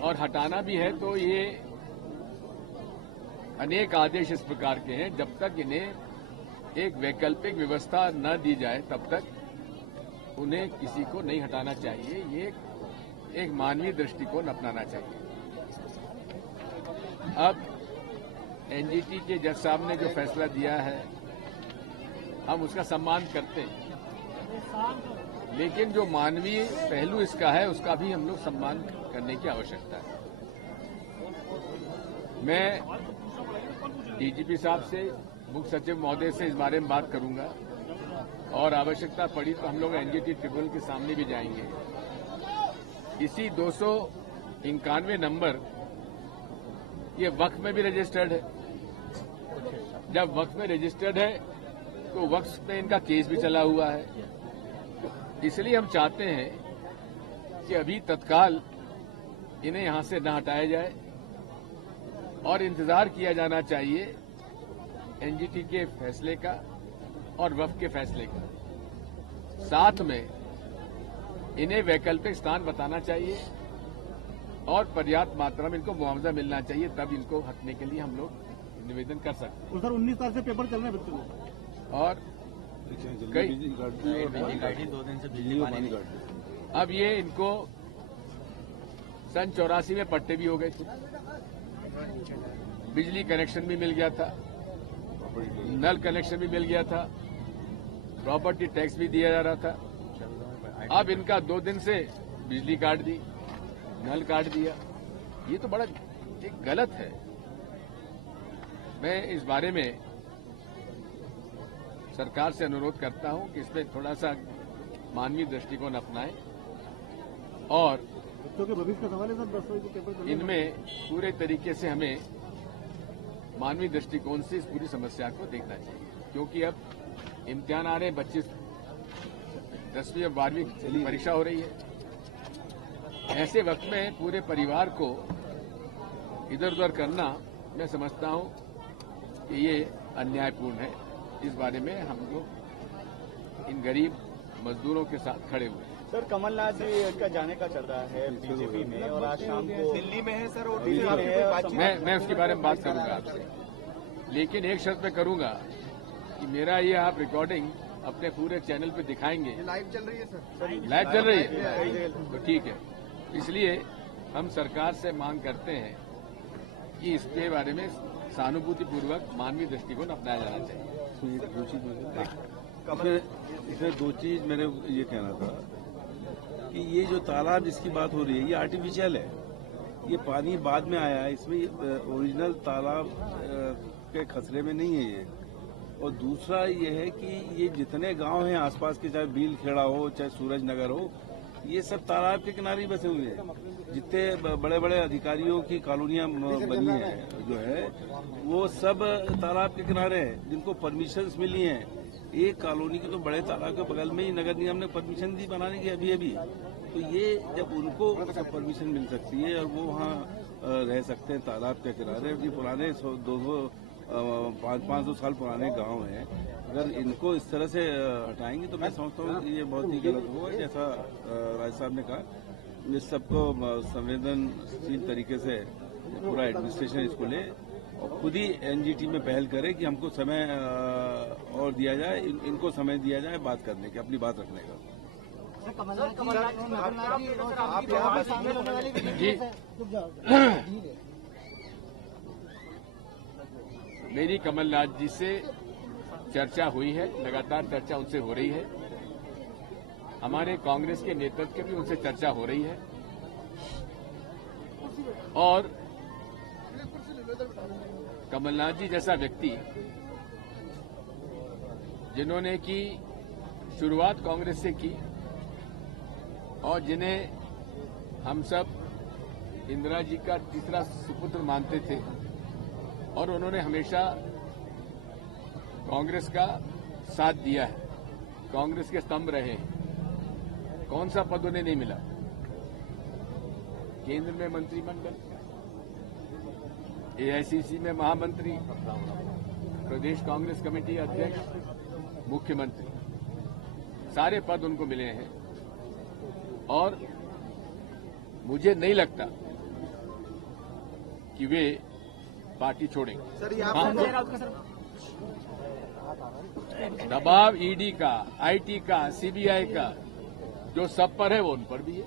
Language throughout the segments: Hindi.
और हटाना भी है तो ये अनेक आदेश इस प्रकार के हैं, जब तक इन्हें एक वैकल्पिक व्यवस्था न दी जाए तब तक उन्हें किसी को नहीं हटाना चाहिए। ये एक मानवीय दृष्टिकोण अपनाना चाहिए। अब एनजीटी के जज साहब ने जो फैसला दिया है हम उसका सम्मान करते हैं, लेकिन जो मानवीय पहलू इसका है उसका भी हम लोग सम्मान करने की आवश्यकता है। मैं डीजीपी साहब से, मुख्य सचिव महोदय से इस बारे में बात करूंगा और आवश्यकता पड़ी तो हम लोग एनजीटी ट्रिब्यूनल के सामने भी जाएंगे। इसी 291 नंबर ये वक्फ में भी रजिस्टर्ड है। जब वक्फ में रजिस्टर्ड है तो वक्फ में इनका केस भी चला हुआ है। इसलिए हम चाहते हैं कि अभी तत्काल इन्हें यहां से न हटाया जाए और इंतजार किया जाना चाहिए एनजीटी के फैसले का और वक्फ के फैसले का। साथ में इन्हें वैकल्पिक स्थान बताना चाहिए और पर्याप्त मात्रा में इनको मुआवजा मिलना चाहिए, तब इनको हटने के लिए हम लोग निवेदन कर सकते हैं। तो सर 19 तारीख से पेपर चल रहे हैं बच्चों को और कई 2 दिन से बिजली पानी अब ये इनको सन 84 में पट्टे भी हो गए थे, बिजली कनेक्शन भी मिल गया था, नल कनेक्शन भी मिल गया था, प्रॉपर्टी टैक्स भी दिया जा रहा था। अब इनका 2 दिन से बिजली काट दी, नल काट दिया। ये तो बड़ा एक गलत है। मैं इस बारे में सरकार से अनुरोध करता हूं कि इसमें थोड़ा सा मानवीय दृष्टिकोण अपनाएं और बच्चों के भविष्य का सवाल है सर। 10 को पेपर इनमें पूरे तरीके से हमें मानवीय दृष्टिकोण से इस पूरी समस्या को देखना चाहिए, क्योंकि अब इम्तिहान आ रहे हैं, बच्चे 10वीं और 12वीं की परीक्षा हो रही है। ऐसे वक्त में पूरे परिवार को इधर उधर करना मैं समझता हूं कि ये अन्यायपूर्ण है। इस बारे में हम लोग इन गरीब मजदूरों के साथ खड़े हुए हैं। सर कमलनाथ जी का जाने का चल रहा है बीजेपी में और आज शाम को दिल्ली में है सर, और दिल्ली में है। मैं उसके बारे में बात करूंगा आपसे, लेकिन एक शर्त पे करूंगा कि मेरा ये आप रिकॉर्डिंग अपने पूरे चैनल पे दिखाएंगे। लाइव चल रही है सर, लाइव चल रही है तो ठीक है। इसलिए हम सरकार से मांग करते हैं कि इसके बारे में सहानुभूतिपूर्वक मानवीय दृष्टिकोण अपनाया जाना चाहिए। इसमें 2 चीज मेरे ये कहना था कि ये जो तालाब जिसकी बात हो रही है ये आर्टिफिशियल है। ये पानी बाद में आया है, इसमें ओरिजिनल तालाब के खसरे में नहीं है ये। और दूसरा ये है कि ये जितने गांव हैं आसपास के, चाहे बील खेड़ा हो चाहे सूरज नगर हो, ये सब तालाब के किनारे बसे हुए हैं। जितने बड़े बड़े अधिकारियों की कॉलोनियां बनी हैं जो है वो सब तालाब के किनारे हैं, जिनको परमिशंस मिली हैं। एक कॉलोनी के तो बड़े तालाब के बगल में ही नगर निगम ने परमिशन दी बनाने की अभी। तो ये जब उनको सब परमिशन मिल सकती है और वो वहाँ रह सकते हैं तालाब के किनारे, अभी पुराने 500 साल पुराने गांव हैं, अगर इनको इस तरह से हटाएंगे तो मैं समझता हूँ ये बहुत ही गलत होगा। जैसा राज साहब ने कहा, इस सबको संवेदनशील तरीके से पूरा एडमिनिस्ट्रेशन इसको ले और खुद ही एनजीटी में पहल करे कि हमको समय और दिया जाए, इनको समय दिया जाए बात करने के, अपनी बात रखने का। मेरी कमलनाथ जी से चर्चा हुई है, लगातार चर्चा उनसे हो रही है। हमारे कांग्रेस के नेतृत्व की भी उनसे चर्चा हो रही है और कमलनाथ जी जैसा व्यक्ति जिन्होंने की शुरुआत कांग्रेस से की और जिन्हें हम सब इंदिरा जी का तीसरा सुपुत्र मानते थे और उन्होंने हमेशा कांग्रेस का साथ दिया है, कांग्रेस के स्तंभ रहे हैं। कौन सा पद उन्हें नहीं मिला? केंद्र में मंत्रिमंडल, एआईसीसी में महामंत्री, प्रदेश कांग्रेस कमेटी अध्यक्ष, मुख्यमंत्री, सारे पद उनको मिले हैं और मुझे नहीं लगता कि वे पार्टी छोड़ेंगे। सर दबाव ईडी का, आईटी का, सीबीआई का जो सब पर है वो उन पर भी है,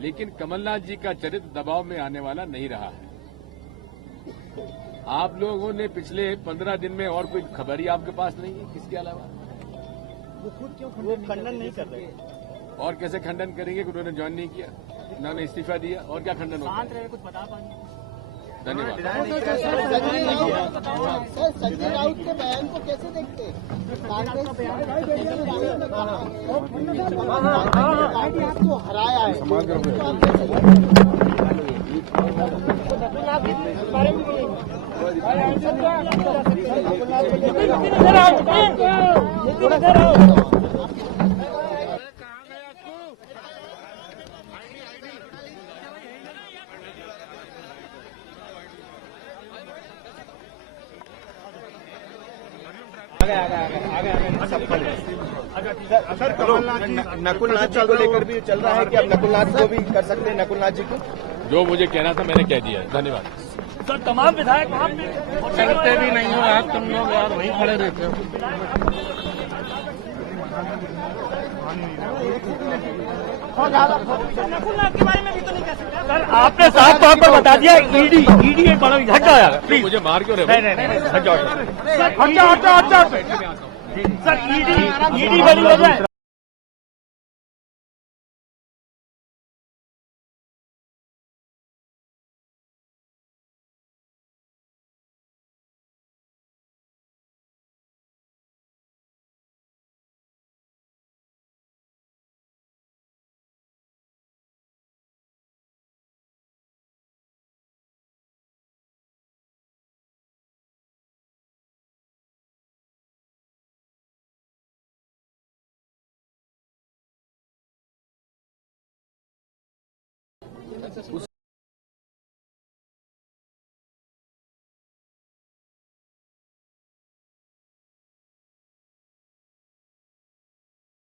लेकिन कमलनाथ जी का चरित्र दबाव में आने वाला नहीं रहा है। आप लोगों ने पिछले 15 दिन में और कोई खबर ही आपके पास नहीं है किसके अलावा? वो खंडन नहीं कर रहे। और कैसे खंडन करेंगे कि उन्होंने ज्वाइन नहीं किया, उन्होंने इस्तीफा दिया, और क्या खंडन होता है? कुछ बता पाएंगे? धन्यवाद। संजय राउत के बयान को कैसे देखते हैं? कांग्रेस को हराया है। सर नकुलनाथ जी को लेकर भी चल रहा है कि अब नकुलनाथ को भी कर सकते हैं, नकुलनाथ जी को? जो मुझे कहना था मैंने कह दिया। धन्यवाद। सर तमाम विधायक वहाँ चलते भी नहीं हो यार, तुम लोग यार वहीं खड़े रहते हो। नकुलनाथ के बारे में भी तो नहीं कह सकते सर। आपने साफ तौर पर बता दिया ईडी एक बड़ा हट जाओ यार प्लीज। मुझे मार क्यों रहे? नहीं हट जाओ सर। ईडी बड़ी वजह है।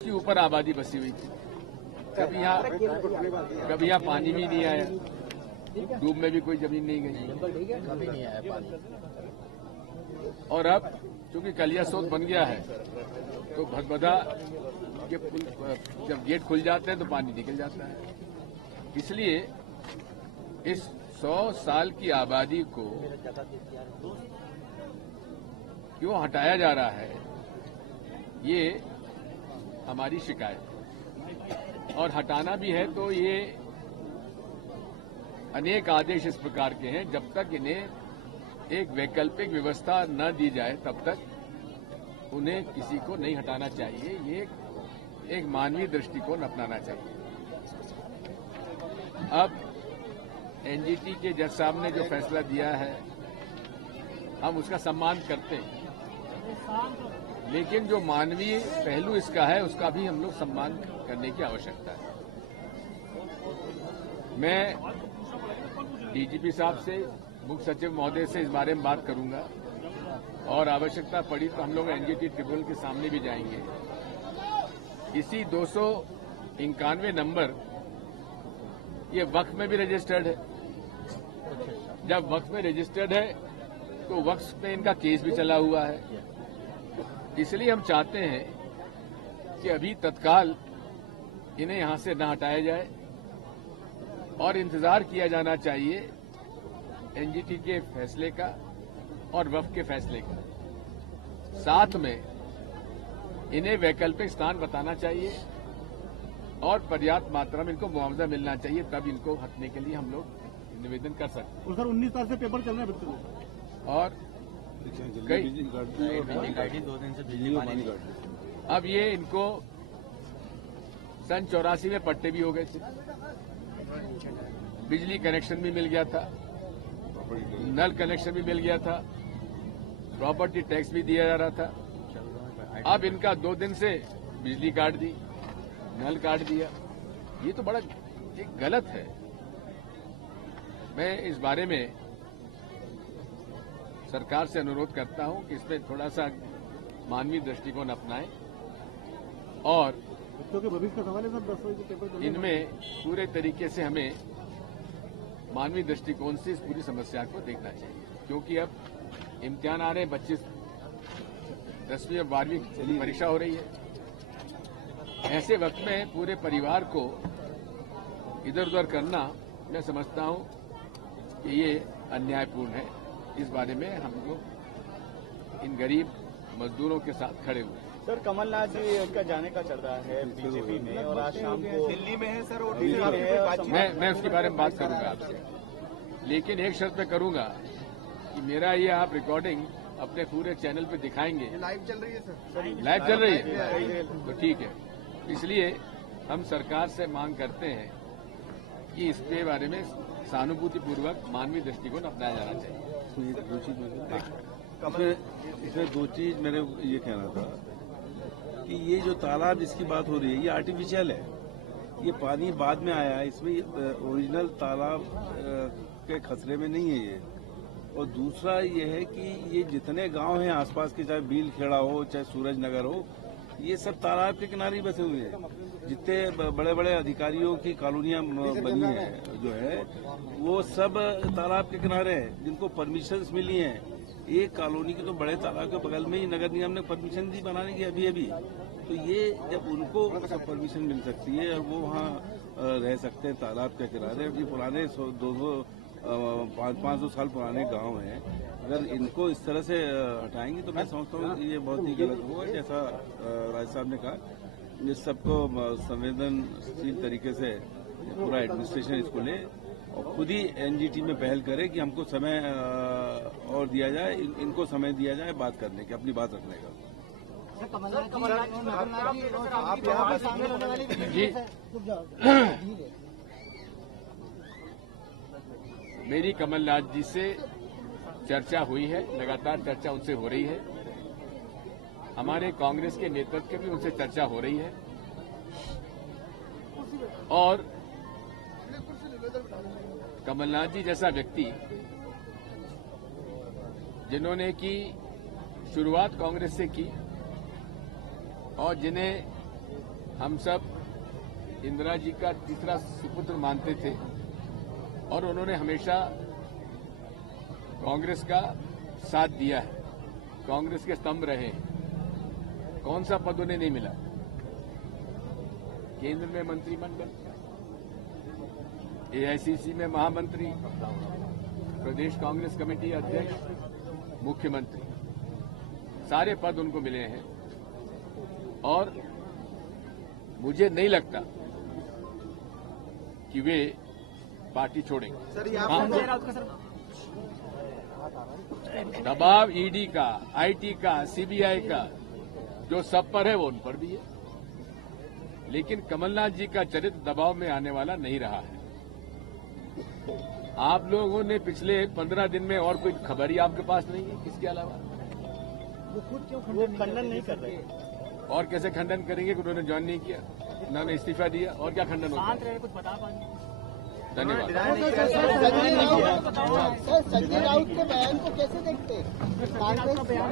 के ऊपर आबादी बसी हुई थी। कभी यहाँ पानी भी नहीं आया, डूब में भी कोई जमीन नहीं गई, कभी नहीं आया पानी। और अब चूंकि कलियासोत बन गया है तो भदभदा के जब गेट खुल जाते हैं तो पानी निकल जाता है। इसलिए इस 100 साल की आबादी को क्यों हटाया जा रहा है, ये हमारी शिकायत है। और हटाना भी है तो ये अनेक आदेश इस प्रकार के हैं, जब तक इन्हें एक वैकल्पिक व्यवस्था न दी जाए तब तक उन्हें किसी को नहीं हटाना चाहिए। ये एक मानवीय दृष्टिकोण अपनाना चाहिए। अब एनजीटी के जज साहब ने जो फैसला दिया है हम उसका सम्मान करते हैं, लेकिन जो मानवीय पहलू इसका है उसका भी हम लोग सम्मान करने की आवश्यकता है। मैं डीजीपी साहब से, मुख्य सचिव महोदय से इस बारे में बात करूंगा और आवश्यकता पड़ी तो हम लोग एनजीटी ट्रिब्यूनल के सामने भी जाएंगे। इसी 291 नंबर ये वक्फ में भी रजिस्टर्ड है। जब वक्फ में रजिस्टर्ड है तो वक्फ में इनका केस भी चला हुआ है। इसलिए हम चाहते हैं कि अभी तत्काल इन्हें यहां से न हटाया जाए और इंतजार किया जाना चाहिए एनजीटी के फैसले का और वक्फ के फैसले का। साथ में इन्हें वैकल्पिक स्थान बताना चाहिए और पर्याप्त मात्रा में इनको मुआवजा मिलना चाहिए, तब इनको हटने के लिए हम लोग निवेदन कर सकते हैं। और सर 19 तारीख से पेपर चल रहे हैं बच्चों में। और कई बिजली 2 दिन से बिजली पानी नहीं। अब ये इनको सन 84 में पट्टे भी हो गए थे, बिजली कनेक्शन भी मिल गया था, नल कनेक्शन भी मिल गया था, प्रॉपर्टी टैक्स भी दिया जा रहा था। अब इनका 2 दिन से बिजली काट दी, नल काट दिया। ये तो बड़ा एक गलत है। मैं इस बारे में सरकार से अनुरोध करता हूं कि इसमें थोड़ा सा मानवीय दृष्टिकोण अपनाएं और बच्चों के भविष्य का सवाल है सर। 10 बजे पेपर चल रहे हैं। इनमें पूरे तरीके से हमें मानवीय दृष्टिकोण से इस पूरी समस्या को देखना चाहिए, क्योंकि अब इम्तिहान आ रहे हैं, बच्चे 10वीं और 12वीं की परीक्षा हो रही है। ऐसे वक्त में पूरे परिवार को इधर उधर करना, मैं समझता हूं कि ये अन्यायपूर्ण है। इस बारे में हम लोग इन गरीब मजदूरों के साथ खड़े हुए हैं। सर, कमलनाथ जी का जाने का चल रहा है बीजेपी में, और आज शाम को दिल्ली में है सर, और दिल्ली में है। मैं उसके बारे में बात करूंगा आपसे, लेकिन एक शर्त पे करूंगा कि मेरा ये आप रिकॉर्डिंग अपने पूरे चैनल पे दिखाएंगे। लाइव चल रही है सर, लाइव चल रही है तो ठीक है। इसलिए हम सरकार से मांग करते हैं कि इसके बारे में सहानुभूतिपूर्वक मानवीय दृष्टिकोण अपनाया जाना चाहिए। इसमें दो चीज मेरे ये कहना था कि ये जो तालाब जिसकी बात हो रही है ये आर्टिफिशियल है। ये पानी बाद में आया है, इसमें ओरिजिनल तालाब के खतरे में नहीं है ये। और दूसरा ये है कि ये जितने गांव हैं आसपास के, चाहे बील खेड़ा हो चाहे सूरज नगर हो, ये सब तालाब के किनारे ही बसे हुए हैं। जितने बड़े बड़े अधिकारियों की कॉलोनियां बनी हैं जो है, वो सब तालाब के किनारे हैं जिनको परमिशंस मिली हैं। एक कॉलोनी के तो बड़े तालाब के बगल में ही नगर निगम ने परमिशन दी बनाने की अभी। तो ये जब उनको सब परमिशन मिल सकती है और वो वहाँ रह सकते हैं तालाब के किनारे, अभी पुराने 200-500 साल पुराने गांव हैं, अगर इनको इस तरह से हटाएंगे तो मैं समझता हूँ ये बहुत ही गलत होगा। जैसा राज साहब ने कहा, इस सबको संवेदनशील तरीके से पूरा एडमिनिस्ट्रेशन इसको ले और खुद ही एनजीटी में पहल करे कि हमको समय और दिया जाए, इनको समय दिया जाए बात करने की, अपनी बात रखने का। जी, मेरी कमलनाथ जी से चर्चा हुई है, लगातार चर्चा उनसे हो रही है। हमारे कांग्रेस के नेतृत्व की भी उनसे चर्चा हो रही है। और कमलनाथ जी जैसा व्यक्ति जिन्होंने की शुरुआत कांग्रेस से की और जिन्हें हम सब इंदिरा जी का तीसरा सुपुत्र मानते थे, और उन्होंने हमेशा कांग्रेस का साथ दिया है, कांग्रेस के स्तंभ रहे हैं। कौन सा पद उन्हें नहीं मिला? केंद्र में मंत्रिमंडल, एआईसीसी में महामंत्री, प्रदेश कांग्रेस कमेटी अध्यक्ष, मुख्यमंत्री, सारे पद उनको मिले हैं। और मुझे नहीं लगता कि वे पार्टी छोड़ेंगे। दबाव ईडी का, आईटी का, सीबीआई का जो सब पर है वो उन पर भी है, लेकिन कमलनाथ जी का चरित्र दबाव में आने वाला नहीं रहा है। आप लोगों ने पिछले 15 दिन में और कोई खबर ही आपके पास नहीं है इसके अलावा? वो खंडन नहीं कर रहे। और कैसे खंडन करेंगे कि उन्होंने ज्वाइन नहीं किया, उन्होंने इस्तीफा दिया, और क्या खंडन होता है? कुछ बता पाएंगे? धन्यवाद। संजय राउत के बयान को कैसे देखते हैं?